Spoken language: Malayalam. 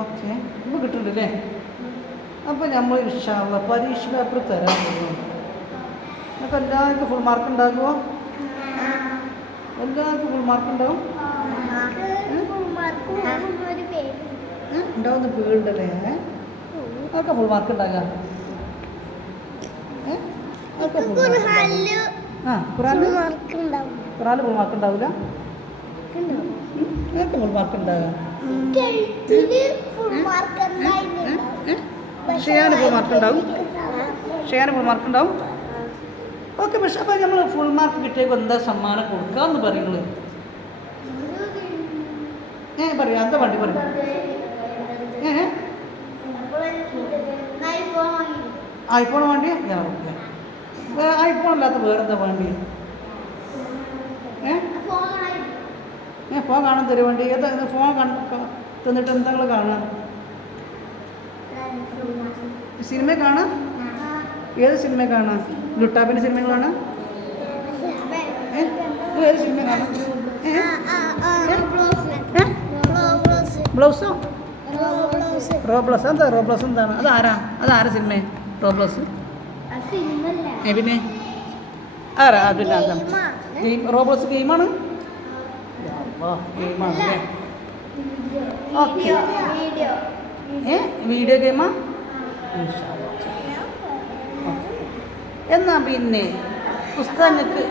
ഓക്കെ ഇപ്പോൾ കിട്ടുന്നുണ്ടല്ലേ. അപ്പോൾ നമ്മൾ ഇൻഷാ അല്ലാഹ് പരീക്ഷ പേപ്പർ തരാൻ പോകുന്നു. അപ്പോൾ എല്ലാവർക്കും ഫുൾ മാർക്ക് ഉണ്ടാകുമോ? എല്ലാവർക്കും ഫുൾ മാർക്ക് ഉണ്ടാവും. ഉണ്ടാവുന്ന പേരുണ്ടല്ലേ. അതൊക്കെ ഫുൾ മാർക്ക് ഉണ്ടാകുക. ഖുറാനിൽ ഫുൾ മാർക്ക് ഉണ്ടാവില്ല. അതൊക്കെ ഫുൾ മാർക്ക് ഉണ്ടാകുക. ഷെയാന് ഫുൾ മാർക്ക് ഉണ്ടാവും. ഷെയാന് ഫുൾ മാർക്ക് ഉണ്ടാവും. ഓക്കെ. പക്ഷെ അപ്പോൾ നമ്മൾ ഫുൾ മാർക്ക് കിട്ടിയപ്പോൾ എന്താ സമ്മാനം കൊടുക്കാമെന്ന് പറയുന്നത്? പറയാം. എന്താ വണ്ടി പറയും? ഐഫോൺ വേണ്ടി? ഐഫോൺ അല്ലാത്ത വേറെന്താ വേണ്ടി? ഫോൺ കാണാൻ തരും വേണ്ടി. ഏതാ ഫോൺ തന്നിട്ട് എന്താ നിങ്ങൾ കാണാം? സിനിമ കാണാം. ഏത് സിനിമ കാണാം? ലുട്ടാപ്പിൻ്റെ സിനിമ കാണാം. ഏത് സിനിമ കാണാം? ബ്ലൗസോ? റോബ്ലസ്. എന്താ റോബ്ലസ്? എന്താണ്? അതാരാ സിനിമ? റോബ്ലസ് പിന്നെ ആരാ? പിന്നെ ഗെയിം. റോബ്ലസ് ഗെയിമാണ്. ഗെയിമാണ്. ഓക്കെ. വീഡിയോ ഗെയിമാ? എന്നാ പിന്നെ പുസ്തകങ്ങൾക്ക്